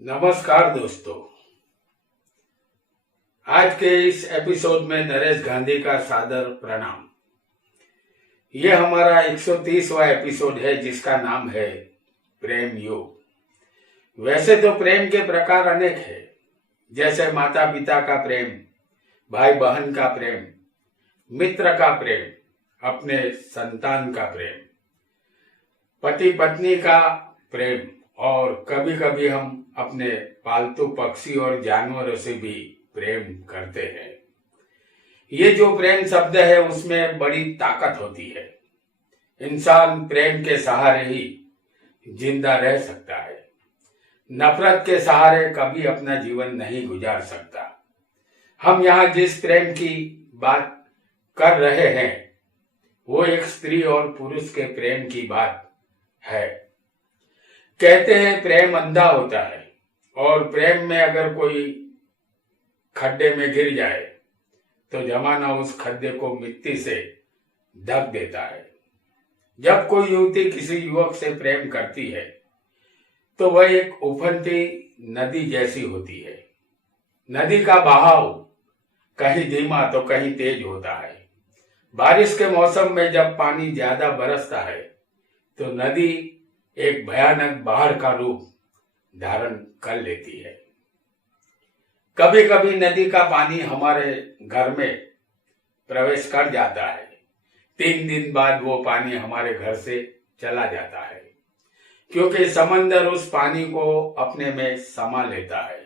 नमस्कार दोस्तों। आज के इस एपिसोड में नरेश गांधी का सादर प्रणाम। ये हमारा 130वां एपिसोड है जिसका नाम है प्रेम योग। वैसे तो प्रेम के प्रकार अनेक है, जैसे माता पिता का प्रेम, भाई बहन का प्रेम, मित्र का प्रेम, अपने संतान का प्रेम, पति पत्नी का प्रेम, और कभी कभी हम अपने पालतू पक्षी और जानवरों से भी प्रेम करते हैं। ये जो प्रेम शब्द है उसमें बड़ी ताकत होती है। इंसान प्रेम के सहारे ही जिंदा रह सकता है। नफरत के सहारे कभी अपना जीवन नहीं गुजार सकता। हम यहाँ जिस प्रेम की बात कर रहे हैं वो एक स्त्री और पुरुष के प्रेम की बात है। कहते हैं प्रेम अंधा होता है और प्रेम में अगर कोई खड्डे में गिर जाए तो जमाना उस खड्डे को मिट्टी से ढक देता है। जब कोई युवती किसी युवक से प्रेम करती है तो वह एक उफनती नदी जैसी होती है। नदी का बहाव कहीं धीमा तो कहीं तेज होता है। बारिश के मौसम में जब पानी ज्यादा बरसता है तो नदी एक भयानक बाढ़ का रूप धारण कर लेती है। कभी कभी नदी का पानी हमारे घर में प्रवेश कर जाता है। 3 दिन बाद वो पानी हमारे घर से चला जाता है, क्योंकि समंदर उस पानी को अपने में समा लेता है।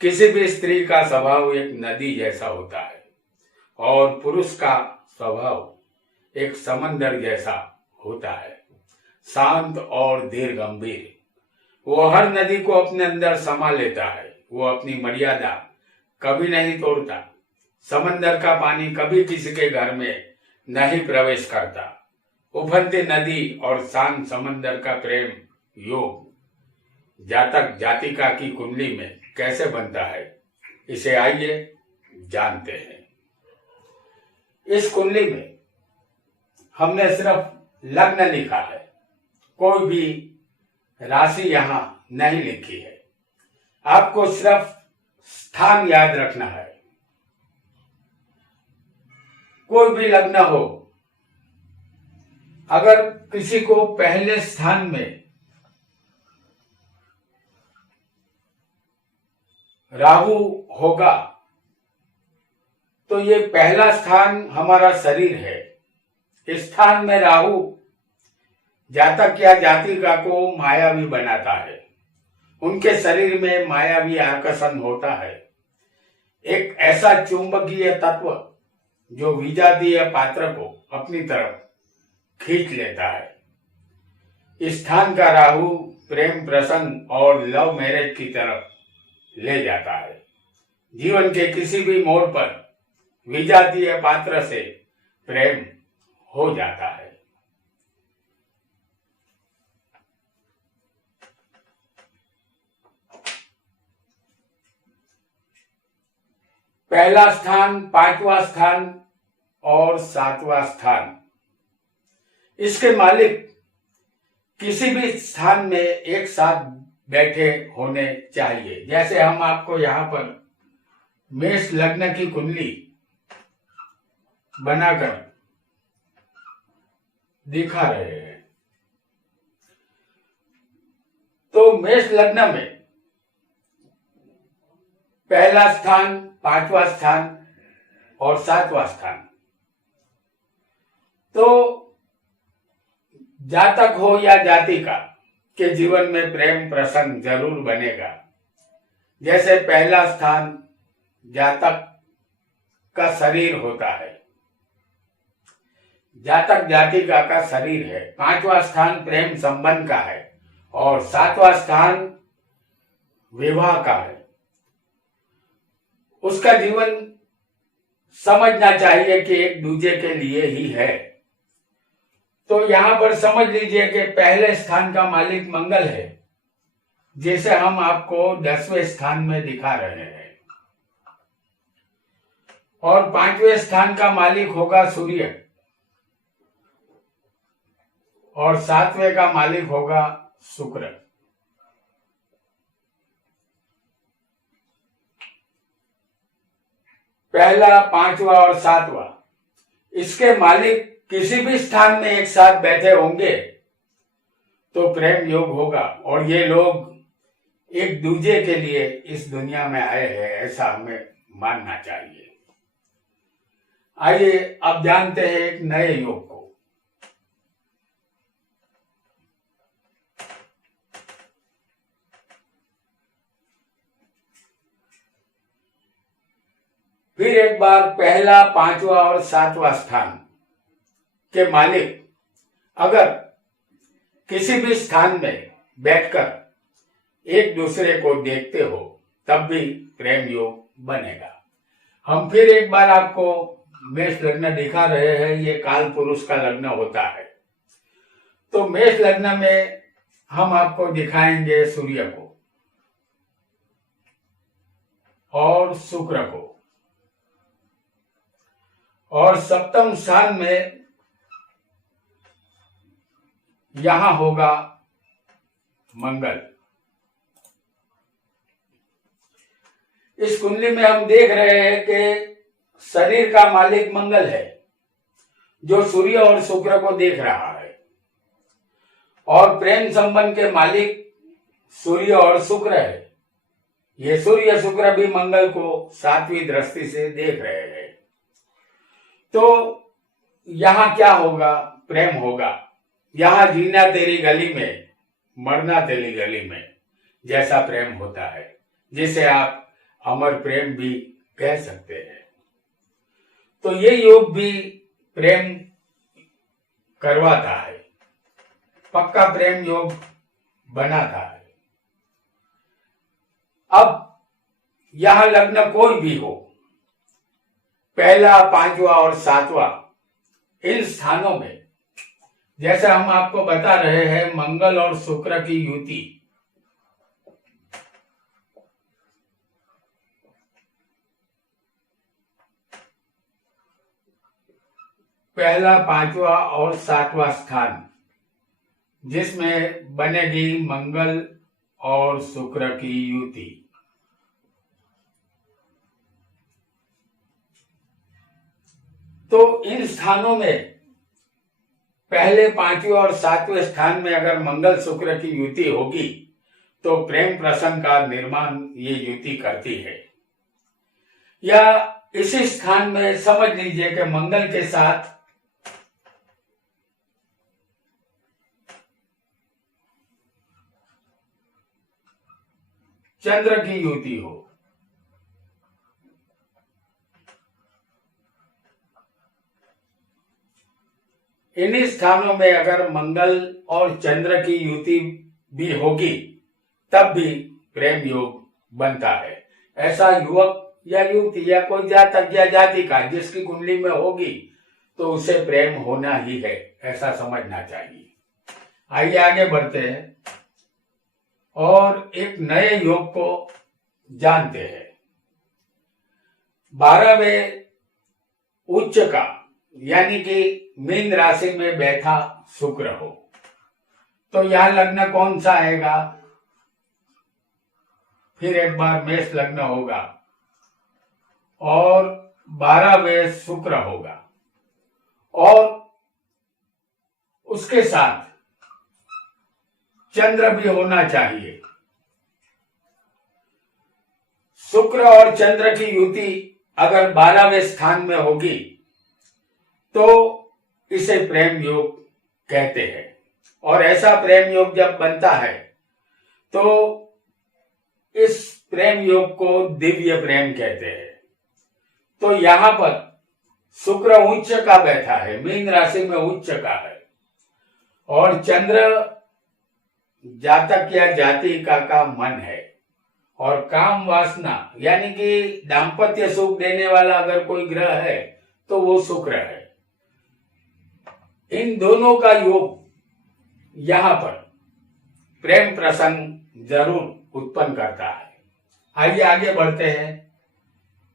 किसी भी स्त्री का स्वभाव एक नदी जैसा होता है और पुरुष का स्वभाव एक समंदर जैसा होता है, शांत और धीर गंभीर। वो हर नदी को अपने अंदर समा लेता है। वो अपनी मर्यादा कभी नहीं तोड़ता। समंदर का पानी कभी किसी के घर में नहीं प्रवेश करता। उफनती नदी और शांत समंदर का प्रेम योग जातक जातिका की कुंडली में कैसे बनता है, इसे आइए जानते हैं। इस कुंडली में हमने सिर्फ लग्न लिखा है, कोई भी राशि यहां नहीं लिखी है। आपको सिर्फ स्थान याद रखना है। कोई भी लग्न हो, अगर किसी को पहले स्थान में राहु होगा तो ये पहला स्थान हमारा शरीर है। इस स्थान में राहु जातक या जातिका को मायावी बनाता है। उनके शरीर में मायावी आकर्षण होता है। एक ऐसा चुंबकीय तत्व जो विजातीय पात्र को अपनी तरफ खींच लेता है। इस स्थान का राहु प्रेम प्रसंग और लव मैरिज की तरफ ले जाता है। जीवन के किसी भी मोड़ पर विजातीय पात्र से प्रेम हो जाता है। पहला स्थान, 5वां स्थान और 7वां स्थान, इसके मालिक किसी भी स्थान में एक साथ बैठे होने चाहिए। जैसे हम आपको यहाँ पर मेष लग्न की कुंडली बनाकर दिखा रहे हैं। तो मेष लग्न में पहला स्थान, 5वां स्थान और 7वां स्थान, तो जातक हो या जातिका के जीवन में प्रेम प्रसंग जरूर बनेगा। जैसे पहला स्थान जातक का शरीर होता है, जातक जातिका का शरीर है। 5वां स्थान प्रेम संबंध का है और 7वां स्थान विवाह का है। उसका जीवन समझना चाहिए कि एक दूसरे के लिए ही है। तो यहां पर समझ लीजिए कि पहले स्थान का मालिक मंगल है, जैसे हम आपको 10वें स्थान में दिखा रहे हैं, और 5वें स्थान का मालिक होगा सूर्य और 7वें का मालिक होगा शुक्र। पहला, पांचवा और सातवां, इसके मालिक किसी भी स्थान में एक साथ बैठे होंगे तो प्रेम योग होगा, और ये लोग एक दूसरे के लिए इस दुनिया में आए हैं, ऐसा हमें मानना चाहिए। आइए अब जानते हैं एक नए योग को। फिर एक बार पहला, पांचवा और सातवां स्थान के मालिक अगर किसी भी स्थान में बैठकर एक दूसरे को देखते हो तब भी प्रेम योग बनेगा। हम फिर एक बार आपको मेष लग्न दिखा रहे हैं। ये काल पुरुष का लग्न होता है। तो मेष लग्न में हम आपको दिखाएंगे सूर्य को और शुक्र को, और सप्तम स्थान में यहां होगा मंगल। इस कुंडली में हम देख रहे हैं कि शरीर का मालिक मंगल है, जो सूर्य और शुक्र को देख रहा है, और प्रेम संबंध के मालिक सूर्य और शुक्र है। ये सूर्य शुक्र भी मंगल को सातवीं दृष्टि से देख रहे हैं। तो यहां क्या होगा? प्रेम होगा। यहां जीना तेरी गली में, मरना तेरी गली में जैसा प्रेम होता है, जिसे आप अमर प्रेम भी कह सकते हैं। तो ये योग भी प्रेम करवाता है, पक्का प्रेम योग बनाता है। अब यह लग्न कोई भी हो, पहला, पांचवा और सातवां, इन स्थानों में जैसे हम आपको बता रहे हैं मंगल और शुक्र की युति, पहला, पांचवा और सातवां स्थान जिसमें बनेगी मंगल और शुक्र की युति, तो इन स्थानों में पहले, पांचवें और सातवें स्थान में अगर मंगल शुक्र की युति होगी तो प्रेम प्रसंग का निर्माण ये युति करती है। या इसी स्थान में समझ लीजिए कि मंगल के साथ चंद्र की युति हो, इन्हीं स्थानों में अगर मंगल और चंद्र की युति भी होगी तब भी प्रेम योग बनता है। ऐसा युवक या युवती या कोई जातक या जाति का जिसकी कुंडली में होगी तो उसे प्रेम होना ही है, ऐसा समझना चाहिए। आइए आगे बढ़ते हैं और एक नए योग को जानते हैं। 12वें उच्च का यानी कि मीन राशि में बैठा शुक्र हो तो यह लग्न कौन सा आएगा? फिर एक बार मेष लग्न होगा और 12वें शुक्र होगा, और उसके साथ चंद्र भी होना चाहिए। शुक्र और चंद्र की युति अगर 12वें स्थान में होगी तो इसे प्रेम योग कहते हैं, और ऐसा प्रेम योग जब बनता है तो इस प्रेम योग को दिव्य प्रेम कहते हैं। तो यहां पर शुक्र उच्च का बैठा है, मीन राशि में उच्च का है, और चंद्र जातक या जातिका का मन है, और काम वासना यानी कि दाम्पत्य सुख देने वाला अगर कोई ग्रह है तो वो शुक्र है। इन दोनों का योग यहां पर प्रेम प्रसंग जरूर उत्पन्न करता है। आइए आगे बढ़ते हैं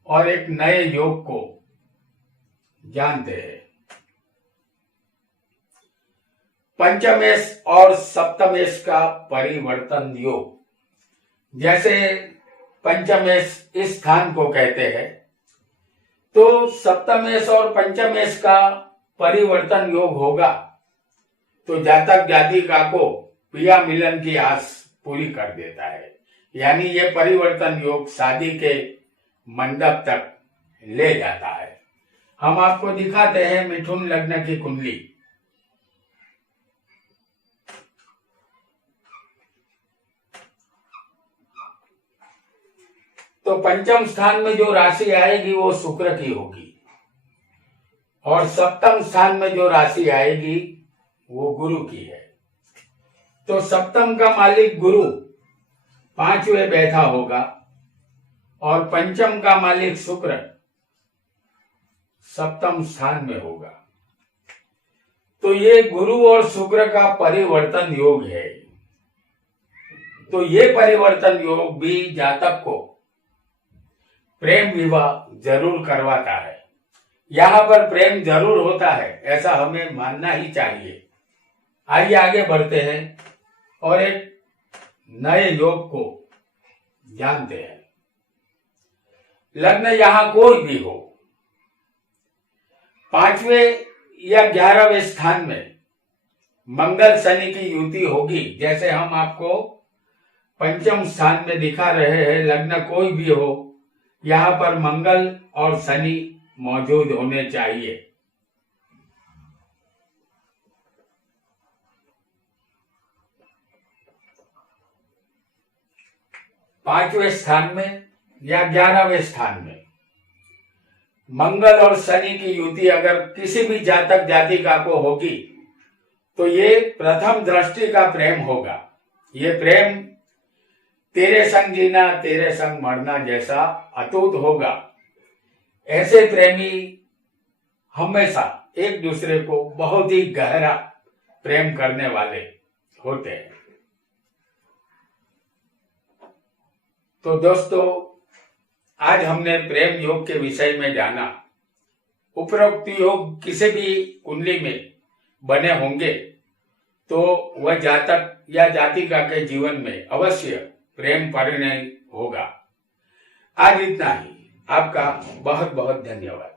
और एक नए योग को जानते हैं। पंचमेश और सप्तमेश का परिवर्तन योग। जैसे पंचमेश इस स्थान को कहते हैं तो सप्तमेश और पंचमेश का परिवर्तन योग होगा तो जातक जातिका को पिया मिलन की आस पूरी कर देता है। यानी ये परिवर्तन योग शादी के मंडप तक ले जाता है। हम आपको दिखाते हैं मिथुन लग्न की कुंडली। तो पंचम स्थान में जो राशि आएगी वो शुक्र की होगी और सप्तम स्थान में जो राशि आएगी वो गुरु की है। तो सप्तम का मालिक गुरु 5वें बैठा होगा और पंचम का मालिक शुक्र सप्तम स्थान में होगा। तो ये गुरु और शुक्र का परिवर्तन योग है। तो ये परिवर्तन योग भी जातक को प्रेम विवाह जरूर करवाता है। यहां पर प्रेम जरूर होता है, ऐसा हमें मानना ही चाहिए। आइए आगे बढ़ते हैं और एक नए योग को जानते हैं। लग्न यहां कोई भी हो, 5वें या 11वें स्थान में मंगल शनि की युति होगी। जैसे हम आपको पंचम स्थान में दिखा रहे हैं, लग्न कोई भी हो, यहां पर मंगल और शनि मौजूद होने चाहिए। पांचवें स्थान में या 11वें स्थान में मंगल और शनि की युति अगर किसी भी जातक जातिका को होगी तो ये प्रथम दृष्टि का प्रेम होगा। ये प्रेम तेरे संग जीना तेरे संग मरना जैसा अटूट होगा। ऐसे प्रेमी हमेशा एक दूसरे को बहुत ही गहरा प्रेम करने वाले होते हैं। तो दोस्तों, आज हमने प्रेम योग के विषय में जाना। उपरोक्त योग किसी भी कुंडली में बने होंगे तो वह जातक या जातिका के जीवन में अवश्य प्रेम परिणय होगा। आज इतना ही। आपका बहुत बहुत धन्यवाद।